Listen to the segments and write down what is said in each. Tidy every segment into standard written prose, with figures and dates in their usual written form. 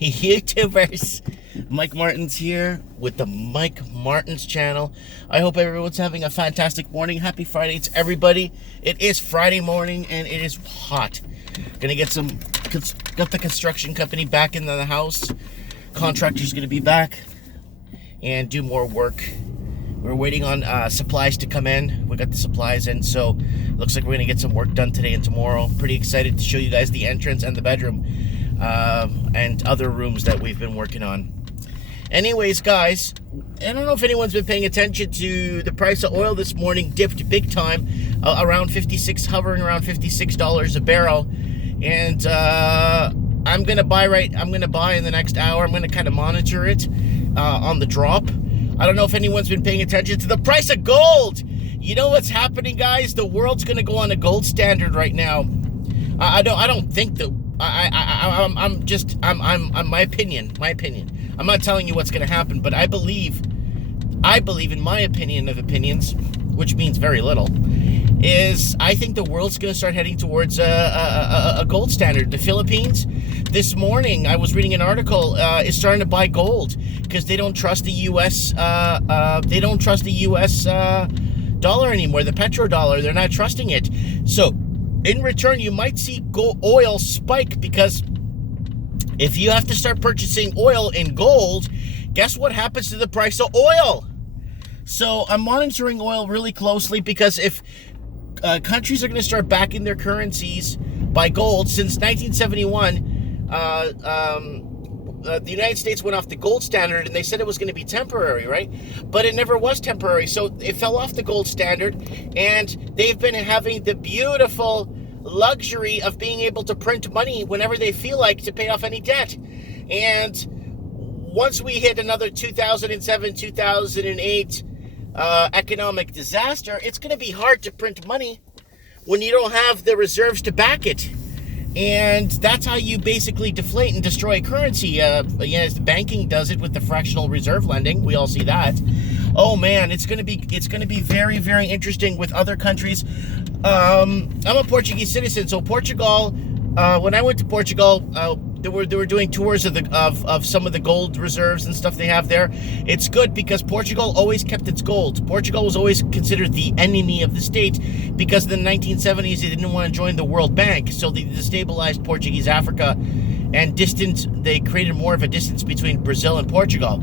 YouTubers. Mike Martin's here with the Mike Martin's channel. I hope everyone's having a fantastic morning. Happy Friday to everybody. It is Friday morning and it is hot. Gonna get the construction company back into the house. Contractor's gonna be back and do more work. We're waiting on supplies to come in. We got the supplies in, so looks like we're gonna get some work done today and tomorrow. Pretty excited to show you guys the entrance and the bedroom and other rooms that we've been working on. Anyways, guys, I don't know if anyone's been paying attention to the price of oil this morning. Dipped big time, around 56, hovering around $56 a barrel. And I'm gonna buy in the next hour. I'm gonna kind of monitor it on the drop. I don't know if anyone's been paying attention to the price of gold. You know what's happening, guys? The world's gonna go on a gold standard right now. I don't think that. I'm my opinion. I'm not telling you what's going to happen, but I believe in my opinion of opinions, which means very little, is I think the world's going to start heading towards a gold standard. The Philippines, this morning, I was reading an article, is starting to buy gold because they don't trust the U.S. They don't trust the U.S. Dollar anymore, the petrodollar. They're not trusting it. So in return, you might see oil spike, because if you have to start purchasing oil in gold, guess what happens to the price of oil? So I'm monitoring oil really closely, because if countries are going to start backing their currencies by gold, since 1971, the United States went off the gold standard, and they said it was going to be temporary, right? But it never was temporary, so it fell off the gold standard, and they've been having the beautiful luxury of being able to print money whenever they feel like to pay off any debt. And once we hit another 2007, 2008 economic disaster, it's going to be hard to print money when you don't have the reserves to back it. And that's how you basically deflate and destroy currency. Yes, banking does it with the fractional reserve lending. We all see that. Oh man, it's gonna be very, very interesting with other countries. I'm a Portuguese citizen, so Portugal. When I went to Portugal, they were doing tours of some of the gold reserves and stuff they have there. It's good because Portugal always kept its gold. Portugal was always considered the enemy of the state, because in the 1970s they didn't want to join the World Bank, so they destabilized Portuguese Africa, and they created more of a distance between Brazil and Portugal.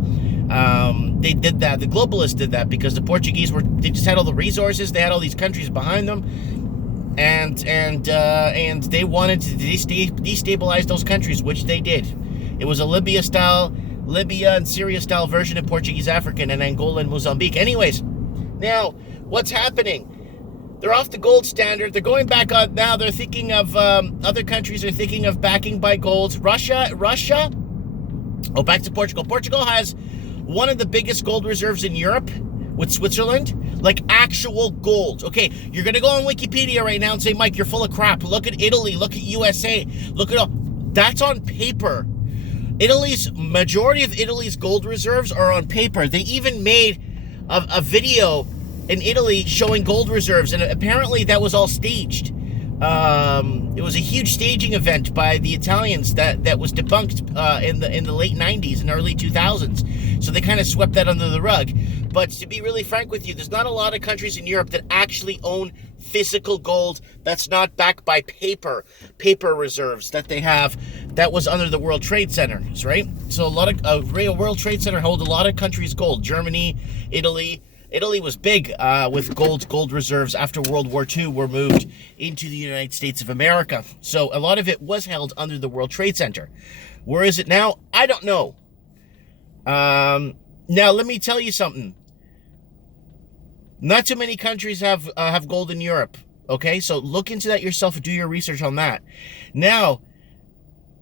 They did that. The globalists did that because the Portuguese they just had all the resources. They had all these countries behind them. And they wanted to destabilize those countries, which they did. It was a Libya and Syria style version of Portuguese African and Angola and Mozambique. Anyways, now what's happening? They're off the gold standard. They're going back on now. They're thinking of other countries are thinking of backing by gold. Russia. Oh, back to Portugal. Portugal has one of the biggest gold reserves in Europe, with Switzerland, like actual gold. Okay, you're gonna go on Wikipedia right now and say, Mike, you're full of crap. Look at Italy, look at USA, look at all. That's on paper. Majority of Italy's gold reserves are on paper. They even made a video in Italy showing gold reserves, and apparently that was all staged. It was a huge staging event by the Italians that was debunked in the late 90s and early 2000s. So they kind of swept that under the rug. But to be really frank with you, there's not a lot of countries in Europe that actually own physical gold that's not backed by paper reserves that they have that was under the World Trade Centers, right? So a lot of World Trade Center hold a lot of countries' gold. Germany, Italy. Italy was big with gold reserves after World War II were moved into the United States of America. So a lot of it was held under the World Trade Center. Where is it now? I don't know. Now, let me tell you something. Not too many countries have gold in Europe, okay? So look into that yourself and do your research on that. Now,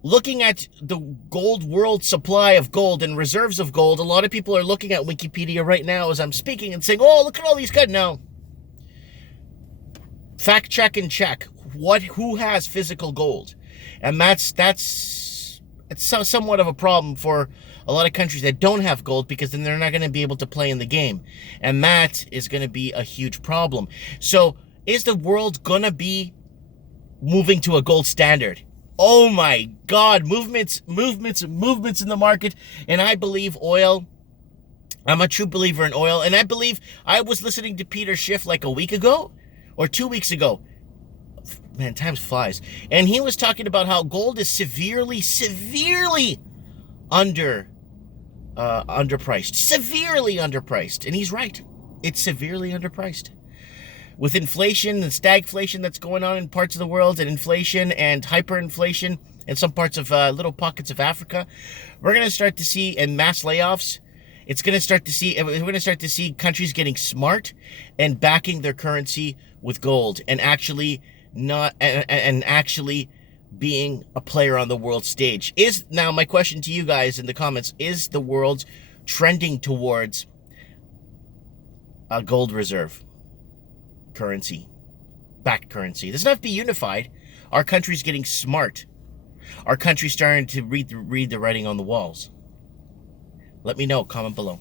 looking at the gold world supply of gold and reserves of gold, a lot of people are looking at Wikipedia right now as I'm speaking and saying, oh, look at all these good. No. Fact check and check. Who has physical gold? And it's somewhat of a problem for a lot of countries that don't have gold, because then they're not going to be able to play in the game. And that is going to be a huge problem. So is the world going to be moving to a gold standard? Oh my God, movements in the market. And I believe oil. I'm a true believer in oil. And I was listening to Peter Schiff like a week ago or 2 weeks ago. Man, time flies. And he was talking about how gold is severely underpriced. Severely underpriced. And he's right. It's severely underpriced. With inflation and stagflation that's going on in parts of the world, and inflation and hyperinflation in some parts of little pockets of Africa, we're going to start to see, and mass layoffs, we're going to start to see countries getting smart and backing their currency with gold and actually being a player on the world stage. Now my question to you guys in the comments, is the world trending towards a gold reserve currency, backed currency? It doesn't have to be unified. Our country's getting smart. Our country's starting to read the writing on the walls. Let me know, comment below.